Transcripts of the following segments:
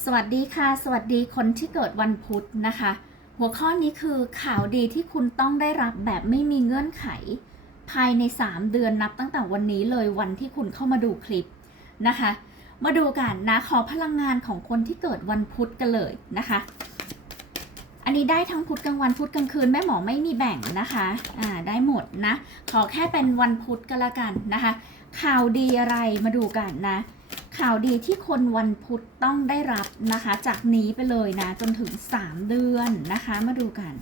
สวัสดีค่ะ สวัสดีคนที่เกิดวันพุธนะคะ หัวข้อนี้คือข่าวดีที่คุณต้องได้รับแบบไม่มีเงื่อนไข ภายใน 3 เดือนนับตั้งแต่วันนี้เลยวันที่คุณเข้ามาดูคลิปนะคะ มาดูกันนะขอพลังงานของคนที่เกิดวันพุธกันเลยนะคะ อันนี้ได้ทั้งพุธกลางวันพุธกลางคืนแม่หมอไม่มีแบ่งนะคะอ่าได้หมดนะ ขอแค่เป็นวันพุธก็แล้วกันนะคะ ข่าวดีอะไรมาดูกันนะ ข่าวดีที่คนวันพุธต้องได้รับนะคะ จากนี้ไปเลยนะ จนถึง 3 เดือนนะคะ มาดูกัน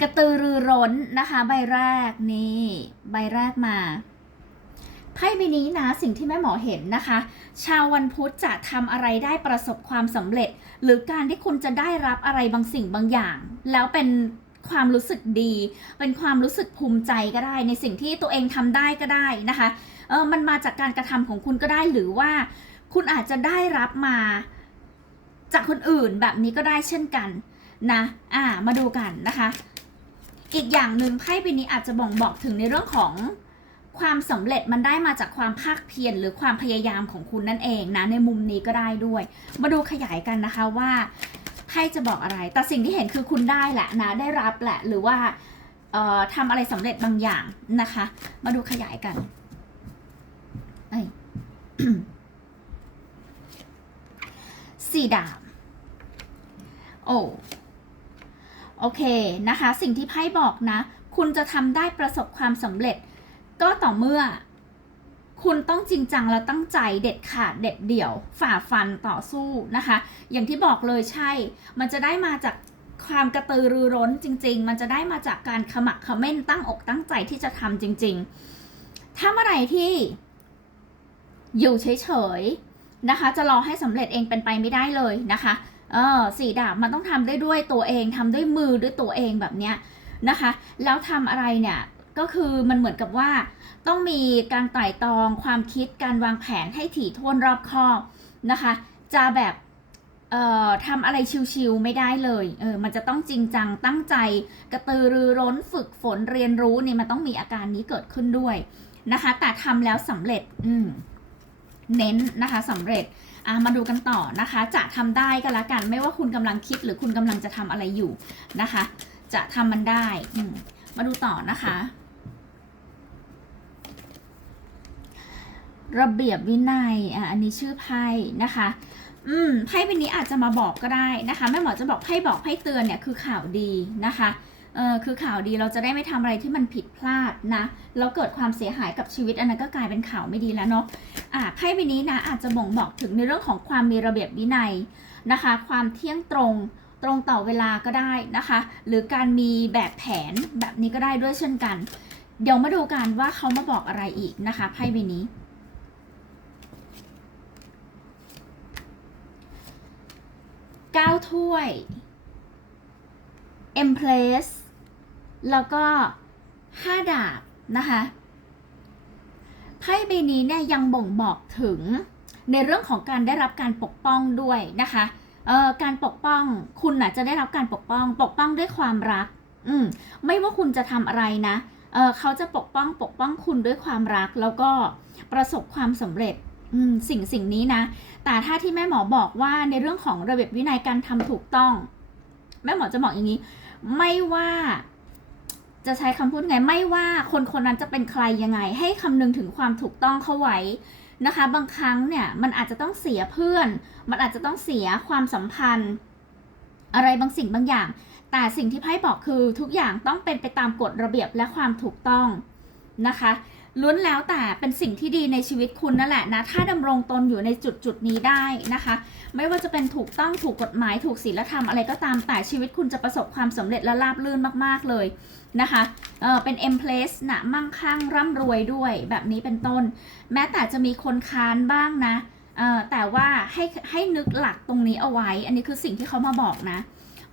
กระตือรือร้นนะคะ ใบแรกนี่ ใบแรกมาไพ่ใบนี้นะสิ่งที่แม่หมอเห็นนะคะ ชาววันพุธจะทำอะไรได้ประสบความสำเร็จ หรือการที่คุณจะได้รับอะไรบางสิ่งบางอย่าง แล้วเป็น ความรู้สึกดี เป็นความรู้สึกภูมิใจก็ได้ ในสิ่งที่ตัวเองทำได้ก็ได้นะคะเออมันมาจากการกระทำของคุณก็ได้หรือว่า คุณอาจจะได้รับมาจากคนอื่นแบบนี้ก็ได้เช่นกันนะอ่ามาดูกันนะคะ อีกอย่างหนึ่งไพ่ใบนี้อาจจะบ่งบอกถึงในเรื่องของความสำเร็จมันได้มาจากความภาคเพียรหรือความพยายามของคุณนั่นเองนะในมุมนี้ก็ได้ด้วย มาดูขยายกันนะคะว่า ไพ่จะบอกอะไร แต่สิ่งที่เห็นคือคุณได้แหละนะ ได้รับแหละ หรือว่าเอ่อทำอะไรสำเร็จบางอย่างนะคะ มาดูขยายกันเอ้สี่ดาบ โอ้โอเคนะคะ สิ่งที่ไพ่บอกนะ คุณจะทำได้ประสบความสำเร็จ ก็ต่อเมื่อ คุณต้องจริงจังและตั้งใจเด็ดขาดเด็ดเดี่ยว ฝ่าฟันต่อสู้นะคะ อย่างที่บอกเลยใช่ มันจะได้มาจากความกระตือรือร้นจริง ๆ มันจะได้มาจากการขมักขม้นตั้งอกตั้งใจที่จะทำจริง ๆ ถ้าเมื่อไหร่ที่ อยู่เฉยๆนะคะ จะรอให้สำเร็จเองเป็นไปไม่ได้เลยนะคะ เออสีดาบมันต้องทำได้ด้วยตัวเองทำด้วยมือด้วยตัวเองแบบเนี้ยนะคะ แล้วทำอะไรเนี่ยก็คือมันเหมือนกับว่า ต้องมีการไต่ตองความคิดการวางแผนให้ถี่ถ้วนรอบคอบนะคะ จะแบบเอ่อทำอะไรชิวๆไม่ได้เลยเออมันจะต้องจริงจังตั้งใจกระตือรือร้นฝึกฝนเรียนรู้เนี่ยมันต้องมีอาการนี้เกิดขึ้นด้วยนะคะ แต่ทำแล้วสำเร็จอืมเน้นนะคะสำเร็จมาดูกันต่อนะคะ จะทำได้ก็แล้วกัน ไม่ว่าคุณกำลังคิดหรือคุณกำลังจะทำอะไรอยู่นะคะ จะทำมันได้อมมาดูต่อนะคะ ระเบียบวินัยอะอันนี้ชื่อไพ่นะคะ อืมไพ่ใบนี้อาจจะมาบอกก็ได้นะคะแม่หมอจะบอกไพ่บอกไพ่เตือนเนี่ยคือข่าวดีนะคะเออคือข่าวดีเราจะได้ไม่ทำอะไรที่มันผิดพลาดนะแล้วเกิดความเสียหายกับชีวิตอันนั้นก็กลายเป็นข่าวไม่ดีแล้วเนาะอ่าไพ่ใบนี้นะอาจจะบ่งบอกถึงในเรื่องของความมีระเบียบวินัยนะคะ ความเที่ยงตรงตรงต่อเวลาก็ได้นะคะ หรือการมีแบบแผนแบบนี้ก็ได้ด้วยเช่นกัน เดี๋ยวมาดูกันว่าเขามาบอกอะไรอีกนะคะไพ่ใบนี้ เก้าถ้วย e m p r e s s แล้วก็ห้าดาบนะคะไพ่ใบนี้เนี่ยยังบ่งบอกถึงในเรื่องของการได้รับการปกป้องด้วยนะคะเอ่อการปกป้องคุณน่ะจะได้รับการปกป้อง ปกป้องด้วยความรัก อืมไม่ว่าคุณจะทำอะไรนะเออเขาจะปกป้องปกป้องคุณด้วยความรักแล้วก็ประสบความสำเร็จ สิ่งสิ่งนี้นะ แต่ถ้าที่แม่หมอบอกว่าในเรื่องของระเบียบวินัยการทำถูกต้อง แม่หมอจะบอกอย่างนี้ ไม่ว่าจะใช้คำพูดไง ไม่ว่าคนคนนั้นจะเป็นใครยังไง ให้คำนึงถึงความถูกต้องเข้าไว้นะคะ บางครั้งเนี่ยมันอาจจะต้องเสียเพื่อน มันอาจจะต้องเสียความสัมพันธ์ อะไรบางสิ่งบางอย่าง แต่สิ่งที่ไพ่บอกคือทุกอย่างต้องเป็นไปตามกฎระเบียบและความถูกต้องนะคะ ล้วนแล้วแต่เป็นสิ่งที่ดีในชีวิตคุณนั่นแหละนะ ถ้าดำรงตนอยู่ในจุดจุดนี้ได้นะคะ ไม่ว่าจะเป็นถูกต้องถูกกฎหมายถูกศีลธรรมอะไรก็ตามแต่ชีวิตคุณจะประสบความสำเร็จและราบรื่นมาก ๆ เลยนะคะเออเป็น M place นะมั่งคั่งร่ำรวยด้วยแบบนี้เป็นต้น แม้แต่จะมีคนค้านบ้างนะเออแต่ว่าให้ให้นึกหลักตรงนี้เอาไว้ อันนี้คือสิ่งที่เขามาบอกนะ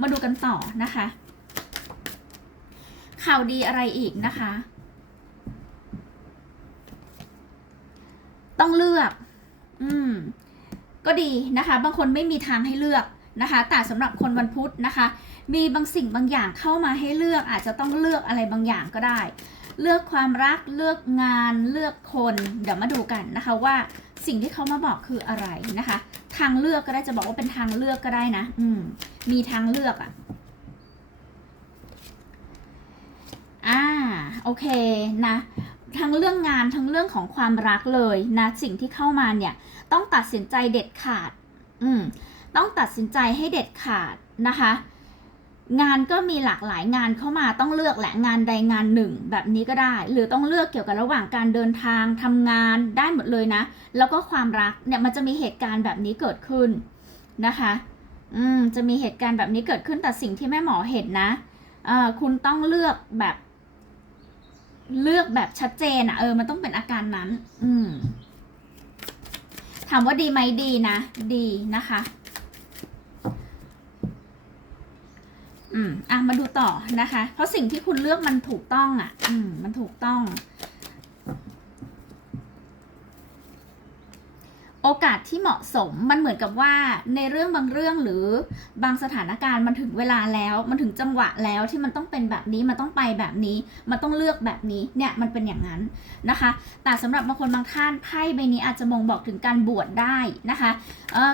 มาดูกันต่อนะคะ ข่าวดีอะไรอีกนะคะ ต้องเลือก อืม ก็ดีนะคะ บางคนไม่มีทางให้เลือกนะคะ แต่สำหรับคนวันพุธนะคะ มีบางสิ่งบางอย่างเข้ามาให้เลือก อาจจะต้องเลือกอะไรบางอย่างก็ได้ เลือกความรัก เลือกงาน เลือกคน เดี๋ยวมาดูกันนะคะว่าสิ่งที่เขามาบอกคืออะไรนะคะ ทางเลือกก็ได้จะบอกว่าเป็นทางเลือกก็ได้นะ อืม มีทางเลือกอะ่ะอ่า โอเคนะ ทั้งเรื่องงานทั้งเรื่องของความรักเลยนะสิ่งที่เข้ามาเนี่ยต้องตัดสินใจเด็ดขาด อืมต้องตัดสินใจให้เด็ดขาดนะคะ งานก็มีหลากหลายงานเข้ามาต้องเลือกแหละงานใดงานหนึ่ง แบบนี้ก็ได้ หรือต้องเลือกเกี่ยวกับระหว่างการเดินทางทำงานได้หมดเลยนะ แล้วก็ความรักเนี่ยมันจะมีเหตุการณ์แบบนี้เกิดขึ้นนะคะ อืมจะมีเหตุการณ์แบบนี้เกิดขึ้นแต่สิ่งที่แม่หมอเห็นนะเอ่อคุณต้องเลือกแบบ เลือกแบบชัดเจนอะเออ มันต้องเป็นอาการนั้น อืม ถามว่าดีไหมดีนะ ดีนะคะ อืม อะ มาดูต่อนะคะ เพราะสิ่งที่คุณเลือกมันถูกต้องอะ อืม มันถูกต้อง โอกาสที่เหมาะสมมันเหมือนกับว่าในเรื่องบางเรื่องหรือบางสถานการณ์มันถึงเวลาแล้ว มันถึงจังหวะแล้วที่มันต้องเป็นแบบนี้มันต้องไปแบบนี้ มันต้องเลือกแบบนี้เนี่ยมันเป็นอย่างนั้นนะคะ แต่สำหรับบางคนบางท่านไพ่ใบนี้อาจจะมองบอกถึงการบวชได้นะคะ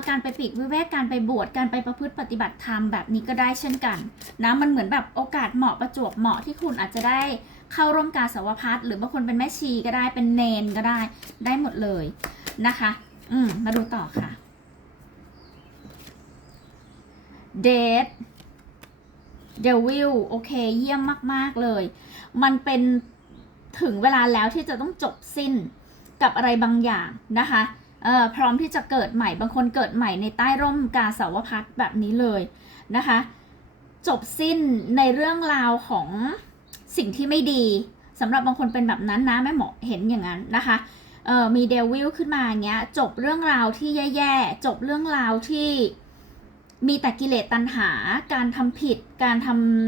การไปปีกวิเวกการไปบวชการไปประพฤติปฏิบัติธรรมแบบนี้ก็ได้เช่นกันนะมันเหมือนแบบโอกาสเหมาะประจวบเหมาะที่คุณอาจจะได้เข้าร่วมการสาวพัฒหรือบางคนเป็นแม่ชีก็ได้เป็นเนนก็ได้ได้หมดเลยนะคะ อืม มาดูต่อค่ะ เดทเดวิลโอเค เยี่ยมมาก ๆ เลย มันเป็นถึงเวลาแล้วที่จะต้องจบสิ้นกับอะไรบางอย่างนะคะเอ่อพร้อมที่จะเกิดใหม่บางคนเกิดใหม่ในใต้ร่มกาสาวพัฒแบบนี้เลยนะคะ จบสิ้นในเรื่องราวของสิ่งที่ไม่ดีสำหรับบางคนเป็นแบบนั้นนะแม่หมอเห็นอย่างนั้นนะคะ เออมีเดวิลขึ้นมาอย่างเงี้ย จบเรื่องราวที่แย่ๆ จบเรื่องราวที่มีแต่กิเลสตัณหา การทำผิด การท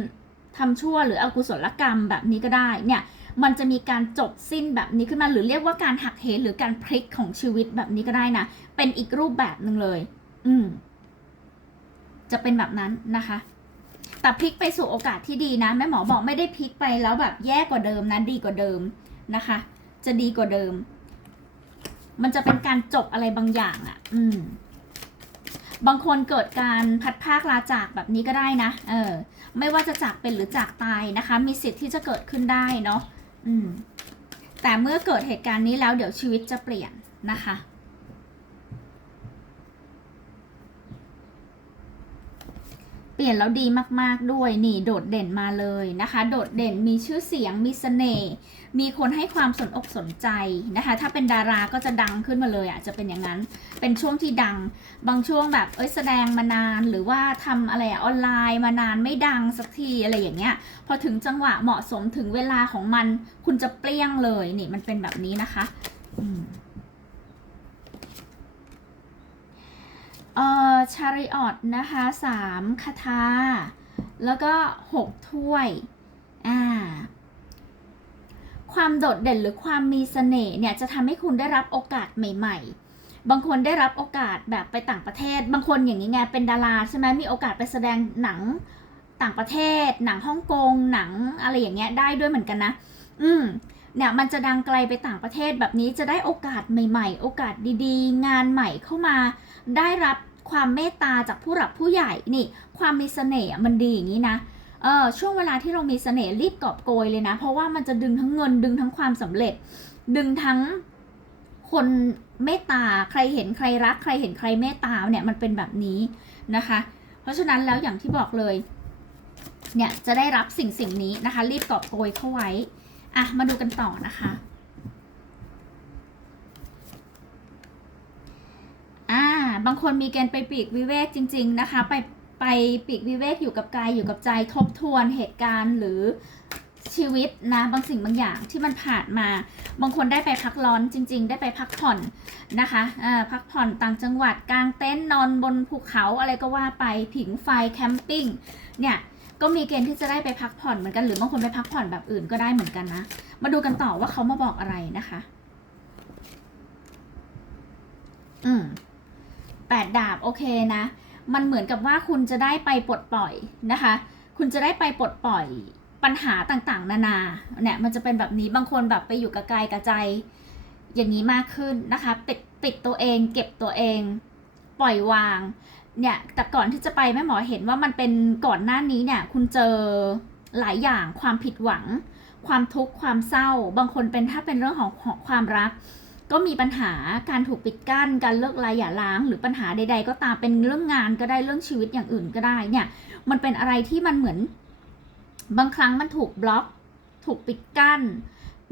ำทำชั่วหรืออกุศลกรรมแบบนี้ก็ได้เนี่ยมันจะมีการจบสิ้นแบบนี้ขึ้นมา หรือเรียกว่าการหักเหหรือการพลิกของชีวิตแบบนี้ก็ได้นะ เป็นอีกรูปแบบหนึ่งเลย อืม จะเป็นแบบนั้นนะคะ แต่พลิกไปสู่โอกาสที่ดีนะแม่หมอบอกไม่ได้พลิกไปแล้วแบบแย่กว่าเดิมนะ ดีกว่าเดิมนะคะ จะดีกว่าเดิม มันจะเป็นการจบอะไรบางอย่างอะ่ะ อืม บางคนเกิดการพัดภาคลาจากแบบนี้ก็ได้นะ เออ ไม่ว่าจะจากเป็นหรือจากตายนะคะ มีสิทธิ์ที่จะเกิดขึ้นได้เนาะ อืม แต่เมื่อเกิดเหตุการณ์นี้แล้วเดี๋ยวชีวิตจะเปลี่ยนนะคะ เปลี่ยนแล้วดีมากๆด้วยนี่โดดเด่นมาเลยนะคะ โดดเด่นมีชื่อเสียงมีเสน่ห์มีคนให้ความสนอกสนใจนะคะ ถ้าเป็นดาราก็จะดังขึ้นมาเลยอะจะเป็นอย่างนั้นเป็นช่วงที่ดัง บางช่วงแบบเอ้ยแสดงมานานหรือว่าทำอะไรอออนไลน์มานานไม่ดังสักทีอะไรอย่างเงี้ยพอถึงจังหวะเหมาะสมถึงเวลาของมัน คุณจะเปรี้ยงเลยนี่มันเป็นแบบนี้นะคะ อืม อ่อชาริออตนะคะสามคาถาแล้วก็หกถ้วยอ่าความโดดเด่นหรือความมีเสน่ห์เนี่ยจะทำให้คุณได้รับโอกาสใหม่ ๆ บางคนได้รับโอกาสแบบไปต่างประเทศ บางคนอย่างนี้ไงเป็นดาราใช่ไหมมีโอกาสไปแสดงหนังต่างประเทศ หนังฮ่องกง หนังอะไรอย่างเงี้ยได้ด้วยเหมือนกันนะ อืมเนี่ยมันจะดังไกลไปต่างประเทศแบบนี้จะได้โอกาสใหม่ ๆ โอกาสดีๆ งานใหม่เข้ามาได้รับ ความเมตตาจากผู้หลักผู้ใหญ่นี่ ความมีเสน่ห์มันดีอย่างนี้นะเออช่วงเวลาที่เรามีเสน่ห์รีบกอบโกยเลยนะ เพราะว่ามันจะดึงทั้งเงินดึงทั้งความสำเร็จ ดึงทั้งคนเมตตาใครเห็นใครรัก ใครเห็นใครเมตตาเนี่ยมันเป็นแบบนี้นะคะ เพราะฉะนั้นแล้วอย่างที่บอกเลยเนี่ยจะได้รับสิ่งสิ่งนี้นะคะ รีบกอบโกยเข้าไว้อะมาดูกันต่อนะคะ อ่า บางคนมีเกณฑ์ไปปีกวิเวกจริง ๆนะคะ ไปไปปีกวิเวกอยู่กับกายอยู่กับใจทบทวนเหตุการณ์หรือชีวิตนะบางสิ่งบางอย่างที่มันผ่านมา บางคนได้ไปพักร้อนจริง ๆ ได้ไปพักผ่อนนะคะอ่าพักผ่อนต่างจังหวัดกลางเต็นท์นอนบนภูเขาอะไรก็ว่าไปผิงไฟแคมปิ้งเนี่ยก็มีเกณฑ์ที่จะได้ไปพักผ่อนเหมือนกันหรือบางคนไปพักผ่อนแบบอื่นก็ได้เหมือนกันนะ มาดูกันต่อว่าเขามาบอกอะไรนะคะ อืม แปดดาบโอเคนะ มันเหมือนกับว่าคุณจะได้ไปปลดปล่อยนะคะ คุณจะได้ไปปลดปล่อยปัญหาต่างๆ นานาเนี่ยมันจะเป็นแบบนี้บางคนแบบไปอยู่กับกายกับใจ อย่างนี้มากขึ้นนะคะปิดปิดตัวเอง เก็บตัวเอง ปล่อยวางเนี่ยแต่ก่อนที่จะไปแม่หมอเห็นว่ามันเป็นก่อนหน้านี้เนี่ยคุณเจอหลายอย่างความผิดหวัง ความทุกข์ความเศร้า บางคนเป็นถ้าเป็นเรื่องของของความรัก ก็มีปัญหาการถูกปิดกั้น การเลิกลาอย่าร้าง หรือปัญหาใด ๆ ก็ตามเป็นเรื่องงานก็ได้เรื่องชีวิตอย่างอื่นก็ได้เนี่ย มันเป็นอะไรที่มันเหมือน บางครั้งมันถูกบล็อก ถูกปิดกั้น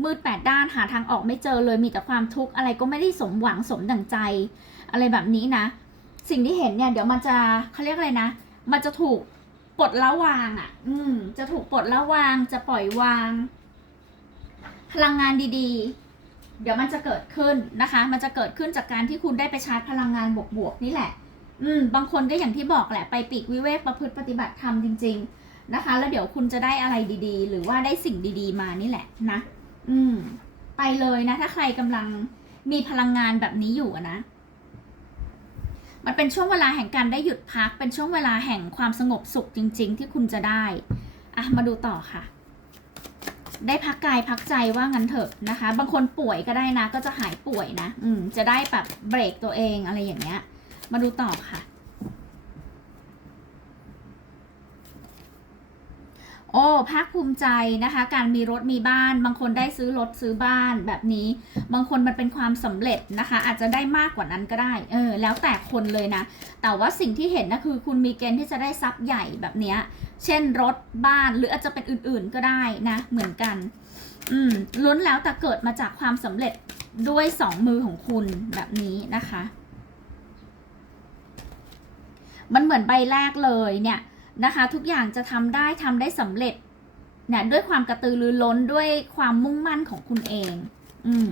มืดแปดด้านหาทางออกไม่เจอเลยมีแต่ความทุกข์อะไรก็ไม่ได้สมหวังสมดั่งใจ อะไรแบบนี้นะ สิ่งที่เห็นเนี่ย เดี๋ยวมันจะเขาเรียกอะไรนะ มันจะถูกปลดละวางอะ่ะ อืม จะถูกปลดละวางจะปล่อยวาง พลังงานดีๆ เดี๋ยวมันจะเกิดขึ้นนะคะ มันจะเกิดขึ้นจากการที่คุณได้ไปชาร์จพลังงานบวกๆนี่แหละ อืม บางคนก็อย่างที่บอกแหละ ไปปีกวิเวกประพฤติปฏิบัติธรรมจริง ๆนะคะ แล้วเดี๋ยวคุณจะได้อะไรดีๆ หรือว่าได้สิ่งดีๆ มานี่แหละนะ อืม ไปเลยนะ ถ้าใครกำลังมีพลังงานแบบนี้อยู่นะ มันเป็นช่วงเวลาแห่งการได้หยุดพัก เป็นช่วงเวลาแห่งความสงบสุขจริง ๆ ที่คุณจะได้ อะ มาดูต่อค่ะ ได้พักกายพักใจว่างั้นเถอะนะคะ บางคนป่วยก็ได้นะ ก็จะหายป่วยนะ อืม จะได้แบบเบรกตัวเองอะไรอย่างเงี้ย มาดูต่อค่ะ โอ้ภาคภูมิใจนะคะ การมีรถมีบ้าน บางคนได้ซื้อรถซื้อบ้านแบบนี้ บางคนมันเป็นความสำเร็จนะคะ อาจจะได้มากกว่านั้นก็ได้ เออ แล้วแต่คนเลยนะ แต่ว่าสิ่งที่เห็นนะคือคุณมีเกณฑ์ที่จะได้ทรัพย์ใหญ่แบบเนี้ย เช่นรถบ้านหรืออาจจะเป็นอื่นๆก็ได้นะ เหมือนกัน อืมล้นแล้วแต่เกิดมาจากความสำเร็จด้วยสองมือของคุณแบบนี้นะคะ มันเหมือนใบแรกเลยเนี่ย นะคะ ทุกอย่างจะทำได้ทำได้สำเร็จเนี่ยด้วยความกระตือรือร้นด้วยความมุ่งมั่นของคุณเอง อืม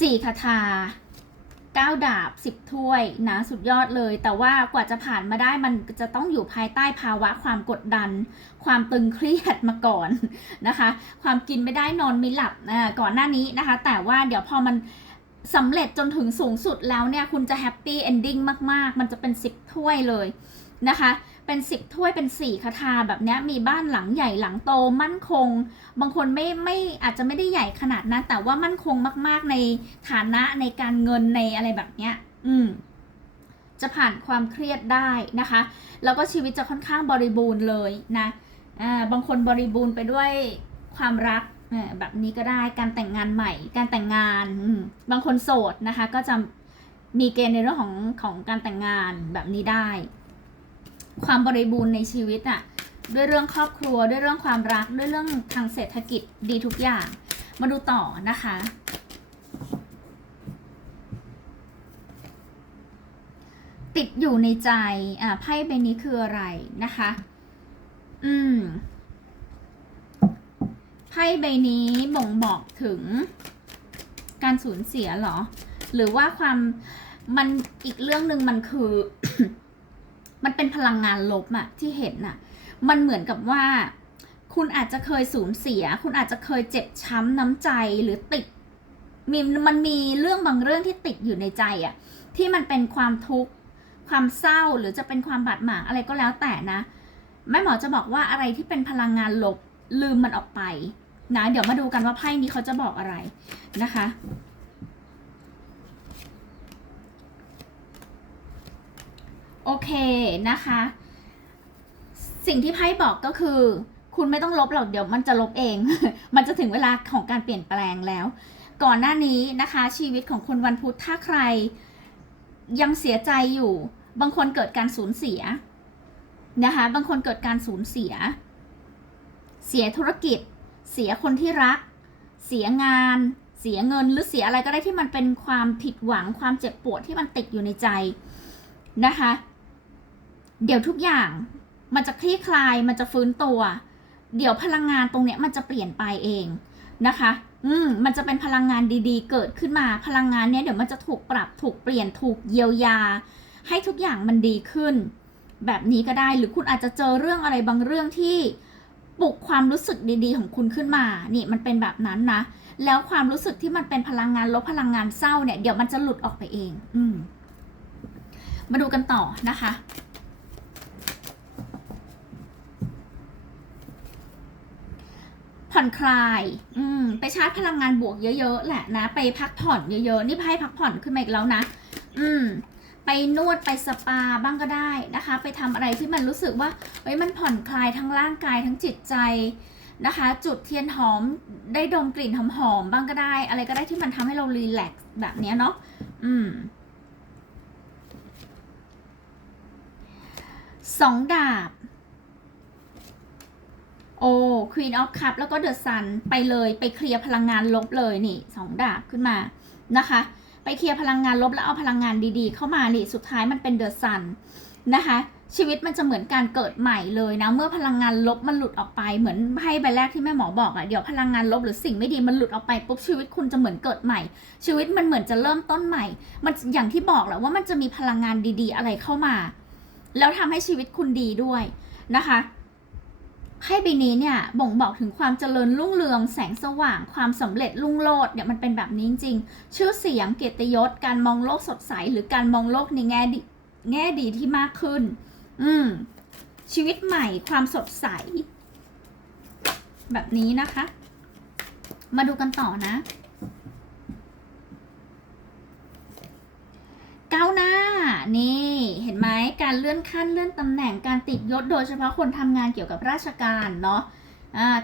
สี่คาถาเก้าดาบสิบถ้วยนะสุดยอดเลย แต่ว่ากว่าจะผ่านมาได้มันจะต้องอยู่ภายใต้ภาวะความกดดัน ความตึงเครียดมาก่อนนะคะ ความกินไม่ได้นอนไม่หลับอ่าก่อนหน้านี้นะคะ แต่ว่าเดี๋ยวพอมัน สำเร็จจนถึงสูงสุดแล้วเนี่ยคุณจะแฮปปี้เอนดิ้งมาก ๆ มันจะเป็น 10 ถ้วยเลยนะคะ เป็น 10 ถ้วยเป็น 4 คาถาแบบเนี้ยมีบ้านหลังใหญ่หลังโตมั่นคง บางคนไม่ไม่อาจจะไม่ได้ใหญ่ขนาดนั้น แต่ว่ามั่นคงมาก ๆ ในฐานะในการเงินในอะไรแบบเนี้ย อืม จะผ่านความเครียดได้นะคะ แล้วก็ชีวิตจะค่อนข้างบริบูรณ์เลยนะอ่าบางคนบริบูรณ์ไปด้วยความรัก แบบนี้ก็ได้การแต่งงานใหม่ การแต่งงานบางคนโสดนะคะ ก็จะมีเกณฑ์ในเรื่องของของการแต่งงานแบบนี้ได้ ความบริบูรณ์ในชีวิตอะด้วยเรื่องครอบครัวด้วยเรื่องความรักด้วยเรื่องทางเศรษฐกิจดีทุกอย่าง มาดูต่อนะคะ ติดอยู่ในใจอ่าไพ่ใบนี้คืออะไรนะคะ อืม พ่ใบนี้บ่งบอกถึงการสูญเสียหรอ หรือว่าความมันอีกเรื่องหนึ่งมันคือ มันเป็นพลังงานลบอะที่เห็นอะมันเหมือนกับว่า คุณอาจจะเคยสูญเสีย คุณอาจจะเคยเจ็บช้ำน้ำใจหรือติดมีมันมีเรื่องบางเรื่องที่ติดอยู่ในใจอะที่มันเป็นความทุกข์ความเศร้าหรือจะเป็นความบาดหมางอะไรก็แล้วแต่นะแม่หมอจะบอกว่าอะไรที่เป็นพลังงานลบลืมมันออกไป นะเดี๋ยวมาดูกันว่าไพ่นี้เขาจะบอกอะไรนะคะโอเคนะคะ สิ่งที่ไพ่บอกก็คือ คุณไม่ต้องลบหรอกเดี๋ยวมันจะลบเอง มันจะถึงเวลาของการเปลี่ยนแปลงแล้ว ก่อนหน้านี้นะคะ ชีวิตของคนวันพุธถ้าใครยังเสียใจอยู่ บางคนเกิดการสูญเสียนะคะ บางคนเกิดการสูญเสีย เสียธุรกิจ สียคนที่รัก เสียงาน เสียเงินหรือเสียอะไรก็ได้ที่มันเป็นความผิดหวังความเจ็บปวดที่มันติดอยู่ในใจนะคะ เดี๋ยวทุกอย่างมันจะคลี่คลายมันจะฟื้นตัว เดี๋ยวพลังงานตรงเนี้ยมันจะเปลี่ยนไปเองนะคะ อืม มันจะเป็นพลังงานดีๆ เกิดขึ้นมา พลังงานเนี้ยเดี๋ยวมันจะถูกปรับ ถูกเปลี่ยน ถูกเยียวยา ให้ทุกอย่างมันดีขึ้น แบบนี้ก็ได้ หรือคุณอาจจะเจอเรื่องอะไรบางเรื่องที่ ปลุกความรู้สึกดีๆ ของคุณขึ้นมา นี่มันเป็นแบบนั้นนะ แล้วความรู้สึกที่มันเป็นพลังงานลบพลังงานเศร้าเนี่ย เดี๋ยวมันจะหลุดออกไปเอง อืม มาดูกันต่อนะคะ ผ่อนคลาย อืม ไปชาร์จพลังงานบวกเยอะๆแหละนะ ไปพักผ่อนเยอะๆ นี่ให้พักผ่อนขึ้นมาอีกแล้วนะ อืม ไปนวดไปสปาบ้างก็ได้นะคะ ไปทำอะไรที่มันรู้สึกว่าเฮ้ยมันผ่อนคลายทั้งร่างกายทั้งจิตใจนะคะ จุดเทียนหอมได้ดมกลิ่นหอมๆบ้างก็ได้ อะไรก็ได้ที่มันทำให้เรารีแลกซ์แบบนี้เนาะอืมสองดาบ โอ้ Queen of Cup แล้วก็ The Sun ไปเลยไปเคลียร์พลังงานลบเลยนี่สองดาบขึ้นมานะคะ ไปเคลียร์พลังงานลบแล้วเอาพลังงานดีๆ เข้ามานี่สุดท้ายมันเป็น The Sun นนะคะ ชีวิตมันจะเหมือนการเกิดใหม่เลยนะ เมื่อพลังงานลบมันหลุดออกไปเหมือนไพ่ใบแรกที่แม่หมอบอกอะ่ะเดี๋ยวพลังงานลบหรือสิ่งไม่ดีมันหลุดออกไปปุ๊บชีวิตคุณจะเหมือนเกิดใหม่ ชีวิตมันเหมือนจะเริ่มต้นใหม่ มันอย่างที่บอกแหละว่ามันจะมีพลังงานดีๆ อะไรเข้ามา แล้วทำให้ชีวิตคุณดีด้วยนะคะ ไพ่ใบนี้เนี่ยบ่งบอกถึงความเจริญรุ่งเรืองแสงสว่าง ความสำเร็จรุ่งโรจน์เนี่ยมันเป็นแบบนี้จริง ชื่อเสียงเกียรติยศ การมองโลกสดใส หรือการมองโลกในแง่ดีแง่ดีที่มากขึ้น อืม ชีวิตใหม่ความสดใส แบบนี้นะคะ มาดูกันต่อนะ ก้าวหน้า นี่เห็นไหมการเลื่อนขั้นเลื่อนตำแหน่งการติดยศโดยเฉพาะคนทำงานเกี่ยวกับราชการเนาะ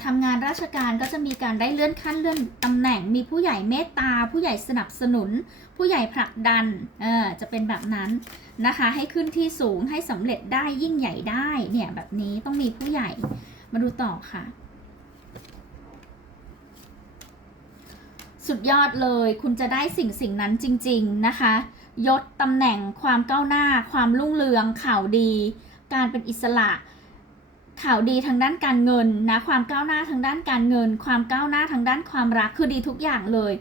ทำงานราชการก็จะมีการได้เลื่อนขั้นเลื่อนตำแหน่ง มีผู้ใหญ่เมตตา ผู้ใหญ่สนับสนุน ผู้ใหญ่ผลักดันเออจะเป็นแบบนั้นนะคะ ให้ขึ้นที่สูงให้สำเร็จได้ยิ่งใหญ่ได้เนี่ยแบบนี้ต้องมีผู้ใหญ่มาดูต่อค่ะ สุดยอดเลยคุณจะได้สิ่งสิ่งนั้นจริง ๆนะคะ ยศตำแหน่งความก้าวหน้า ความรุ่งเรือง ข่าวดี การเป็นอิสระ ข่าวดีทางด้านการเงินนะความก้าวหน้าทางด้านการเงิน ความก้าวหน้าทางด้านความรักคือดีทุกอย่างเลย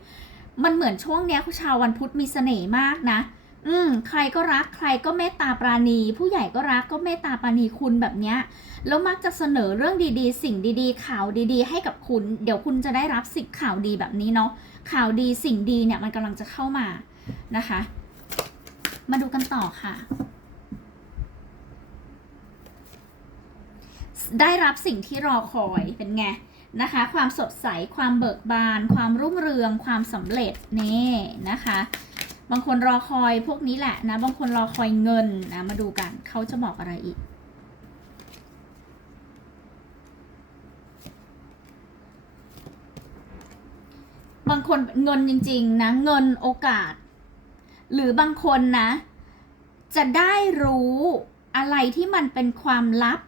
มันเหมือนช่วงเนี้ยคุณชาววันพุธมีเสน่ห์มากนะ อืมใครก็รักใครก็เมตตาปราณี ผู้ใหญ่ก็รักก็เมตตาปราณีคุณแบบเนี้ยแล้วมักจะเสนอเรื่องดีๆ สิ่งดีๆ ข่าวดีๆ ให้กับคุณ เดี๋ยวคุณจะได้รับสิ่งข่าวดีแบบนี้เนาะข่าวดีสิ่งดีเนี่ยมันกำลังจะเข้ามานะคะ มาดูกันต่อค่ะ ได้รับสิ่งที่รอคอยเป็นไงนะคะ ความสดใส ความเบิกบาน ความรุ่งเรือง ความสำเร็จนี่นะคะ บางคนรอคอยพวกนี้แหละนะ บางคนรอคอยเงินนะ มาดูกันเขาจะบอกอะไรอีกบางคนเงินจริง ๆ นะ เงินโอกาส หรือบางคนนะ จะได้รู้อะไรที่มันเป็นความลับ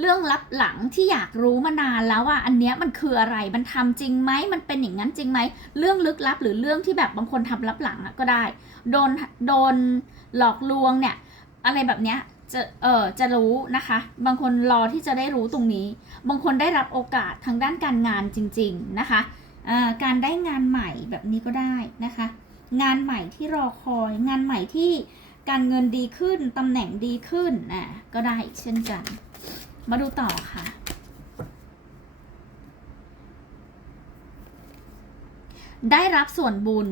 เรื่องลับหลังที่อยากรู้มานานแล้วว่าอันเนี้ยมันคืออะไรมันทำจริงไหมมันเป็นอย่างนั้นจริงไหมเรื่องลึกลับหรือเรื่องที่แบบบางคนทำลับหลังอะก็ได้ โดนโดนหลอกลวงเนี่ย อะไรแบบเนี้ยจะเออจะรู้นะคะ บางคนรอที่จะได้รู้ตรงนี้ บางคนได้รับโอกาสทางด้านการงานจริง ๆนะคะการได้งานใหม่แบบนี้ก็ได้นะคะ งานใหม่ที่รอคอย งานใหม่ที่การเงินดีขึ้นตำแหน่งดีขึ้นอะก็ได้อีกเช่นกัน มาดูต่อค่ะ ได้รับส่วนบุญ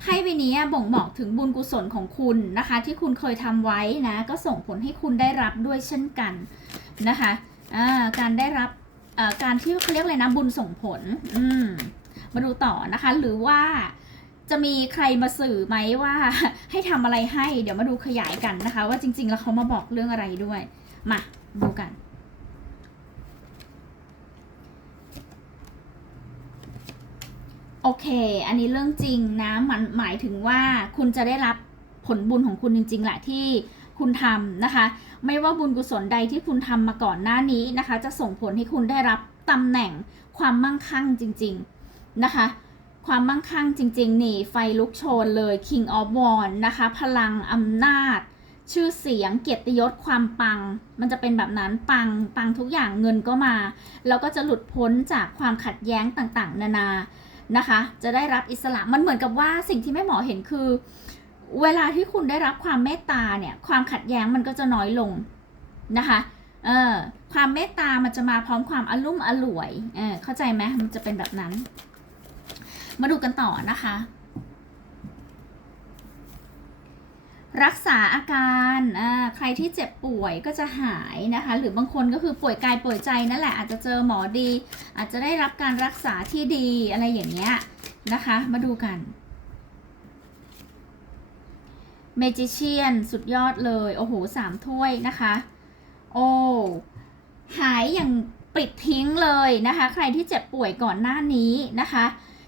ไพ่ใบนี้บ่งบอกถึงบุญกุศลของคุณนะคะ ที่คุณเคยทำไว้นะ ก็ส่งผลให้คุณได้รับด้วยเช่นกันนะคะการได้รับการที่เขาเรียกอะไรนะบุญส่งผล อืม มาดูต่อนะคะ หรือว่า จะมีใครมาสื่อไหมว่าให้ทำอะไรให้ เดี๋ยวมาดูขยายกันนะคะ ว่าจริง ๆ แล้วเขามาบอกเรื่องอะไรด้วย มาดูกัน โอเค อันนี้เรื่องจริงนะมันหมายถึงว่าคุณจะได้รับผลบุญของคุณจริง ๆแหละที่คุณทำนะคะ ไม่ว่าบุญกุศลใดที่คุณทำมาก่อนหน้านี้นะคะ จะส่งผลให้คุณได้รับตำแหน่งความมั่งคั่งจริง ๆนะคะ ความมั่งคั่งจริงๆ นี่ไฟลุกโชนเลย King of w a n d นะคะ พลังอำนาจ ชื่อเสียงเกียรติยศความปัง มันจะเป็นแบบนั้นปังปังทุกอย่างเงินก็มา แล้วก็จะหลุดพ้นจากความขัดแย้งต่างๆ นานานะคะ จะได้รับอิสระมันเหมือนกับว่าสิ่งที่แม่หมอเห็นคือ เวลาที่คุณได้รับความเมตตาเนี่ยความขัดแย้งมันก็จะน้อยลงนะคะเออความเมตตามันจะมาพร้อมความอารมุ่มอร่วยเออเข้าใจไหมมันจะเป็นแบบนั้น มาดูกันต่อนะคะ รักษาอาการใครที่เจ็บป่วยก็จะหายนะคะ หรือบางคนก็คือป่วยกายป่วยใจนั่นแหละอาจจะเจอหมอดี อาจจะได้รับการรักษาที่ดีอะไรอย่างเงี้ยนะคะ มาดูกันเมจิเชียนสุดยอดเลย โอ้โหสามถ้วยนะคะ โอ้หายอย่างปิดทิ้งเลยนะคะ ใครที่เจ็บป่วยก่อนหน้านี้นะคะ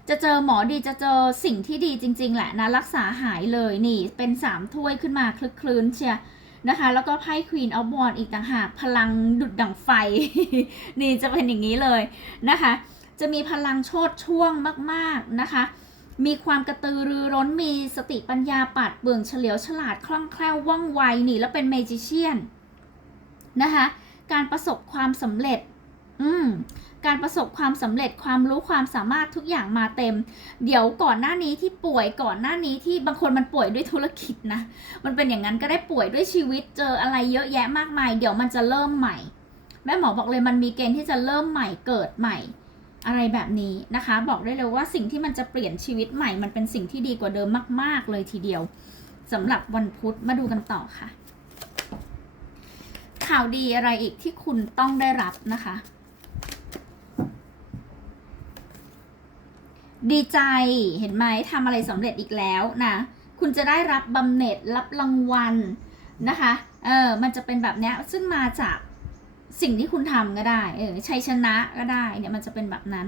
จะเจอหมอดีจะเจอสิ่งที่ดีจริง ๆ แหละนะ รักษาหายเลยนี่เป็นสามถ้วยขึ้นมาคลึกคลื้นเชียนะคะ แล้วก็ไพ่ควีนออฟบอลอีกต่างหาก พลังดุดดั่งไฟ นี่จะเป็นอย่างนี้เลยนะคะ จะมีพลังโชดช่วงมากๆนะคะ มีความกระตือรือร้นมีสติปัญญาปาดเปรื่องเฉลียวฉลาดคล่องแคล่วว่องไวนี่แล้วเป็นเมจิเชียนนะคะ การประสบความสำเร็จ อืม การประสบความสำเร็จความรู้ความสามารถทุกอย่างมาเต็ม เดี๋ยวก่อนหน้านี้ที่ป่วยก่อนหน้านี้ที่บางคนมันป่วยด้วยธุรกิจนะ มันเป็นอย่างนั้นก็ได้ป่วยด้วยชีวิตเจออะไรเยอะแยะมากมาย เดี๋ยวมันจะเริ่มใหม่ แม่หมอบอกเลยมันมีเกณฑ์ที่จะเริ่มใหม่เกิดใหม่ อะไรแบบนี้นะคะ บอกได้เลยว่าสิ่งที่มันจะเปลี่ยนชีวิตใหม่ มันเป็นสิ่งที่ดีกว่าเดิมมาก ๆ เลยทีเดียวสำหรับวันพุธมาดูกันต่อค่ะ ข่าวดีอะไรอีกที่คุณต้องได้รับนะคะ ดีใจเห็นไหมทำอะไรสำเร็จอีกแล้วนะคุณจะได้รับบำเหน็จรับรางวัลนะคะเออมันจะเป็นแบบเนี้ยซึ่งมาจากสิ่งที่คุณทำก็ได้เออชัยชนะก็ได้เนี่ยมันจะเป็นแบบนั้น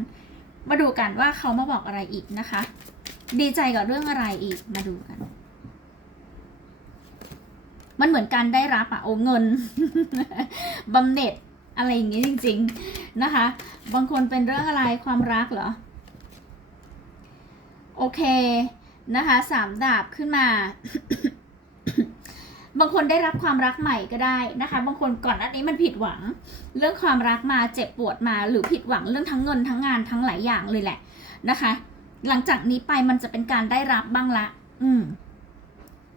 มาดูกันว่าเขามาบอกอะไรอีกนะคะ ดีใจกับเรื่องอะไรอีกมาดูกัน มันเหมือนการได้รับอะโอเงินบำเหน็จอะไรอย่างงี้จริง ๆนะคะ บางคนเป็นเรื่องอะไรความรักเหรอ โอเคนะคะสามดาบขึ้นมา บางคนได้รับความรักใหม่ก็ได้นะคะ บางคนก่อนหน้านี้มันผิดหวัง เรื่องความรักมาเจ็บปวดมา หรือผิดหวังเรื่องทั้งเงินทั้งงานทั้งหลายอย่างเลยแหละนะคะ หลังจากนี้ไปมันจะเป็นการได้รับบ้างละ อืม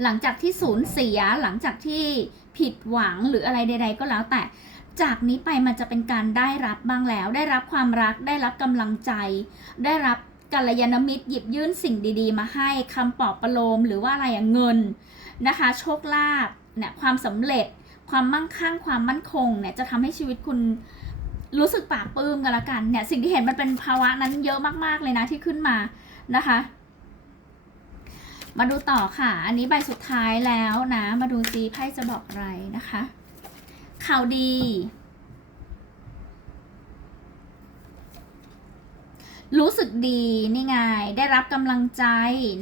หลังจากที่สูญเสียหลังจากที่ผิดหวังหรืออะไรใด ๆ ก็แล้วแต่จากนี้ไปมันจะเป็นการได้รับบ้างแล้ว ได้รับความรัก ได้รับกำลังใจ ได้รับ กัลยาณมิตรหยิบยื่นสิ่งดีๆ มาให้คำปลอบประโลมหรือว่าอะไรอย่างเงินนะคะ โชคลาภเนี่ยความสำเร็จ ความมั่งคั่งความมั่นคงเนี่ยจะทำให้ชีวิตคุณรู้สึกปลาบปลื้มกันละกันเนี่ยสิ่งที่เห็นมันเป็นภาวะนั้นเยอะมากๆเลยนะที่ขึ้นมานะคะ มาดูต่อค่ะ อันนี้ใบสุดท้ายแล้วนะ มาดูซิไพ่จะบอกอะไรนะคะข่าวดี รู้สึกดีนี่ไง ได้รับกำลังใจ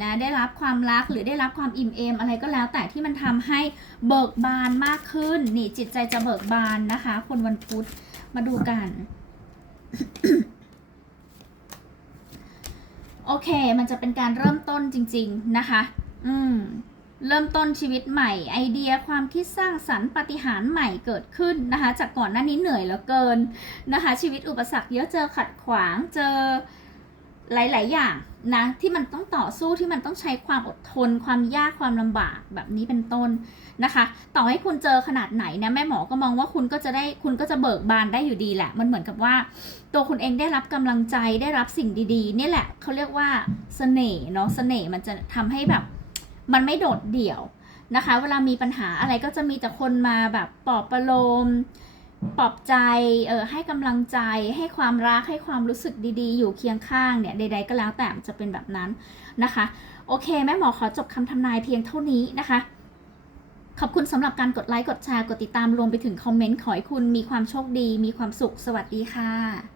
นะ ได้รับความรักหรือได้รับความอิ่มเอมอะไรก็แล้วแต่ที่มันทำให้เบิกบานมากขึ้น นี่จิตใจจะเบิกบานนะคะ คนวันพุธมาดูกัน โอเค มันจะเป็นการเริ่มต้นจริง ๆ นะคะ อืม เริ่มต้นชีวิตใหม่ ไอเดียความคิดสร้างสรรค์ปฏิหารใหม่เกิดขึ้นนะคะ จากก่อนหน้านี้เหนื่อยเหลือเกินนะคะ ชีวิตอุปสรรคเยอะเจอขัดขวางเจอหลาย ๆ อย่างนะที่มันต้องต่อสู้ที่มันต้องใช้ความอดทน ความยากความลำบากแบบนี้เป็นต้นนะคะ ต่อให้คุณเจอขนาดไหนนะแม่หมอก็มองว่าคุณก็จะได้คุณก็จะเบิกบานได้อยู่ดีแหละ มันเหมือนกับว่า ตัวคุณเองได้รับกำลังใจได้รับสิ่งดี ๆ นี่แหละเขาเรียกว่าเสน่ห์เนาะเสน่ห์มันจะทำให้แบบ มันไม่โดดเดี่ยวนะคะ เวลามีปัญหาอะไรก็จะมีแต่คนมาแบบปลอบประโลมปลอบใจเออให้กำลังใจให้ความรักให้ความรู้สึกดีๆ อยู่เคียงข้างเนี่ยใดๆก็แล้วแต่จะเป็นแบบนั้นนะคะ โอเคแม่หมอขอจบคำทำนายเพียงเท่านี้นะคะขอบคุณสำหรับการกดไลค์ กดแชร์ กดติดตามรวมไปถึงคอมเมนต์ ขอให้คุณมีความโชคดี มีความสุข สวัสดีค่ะ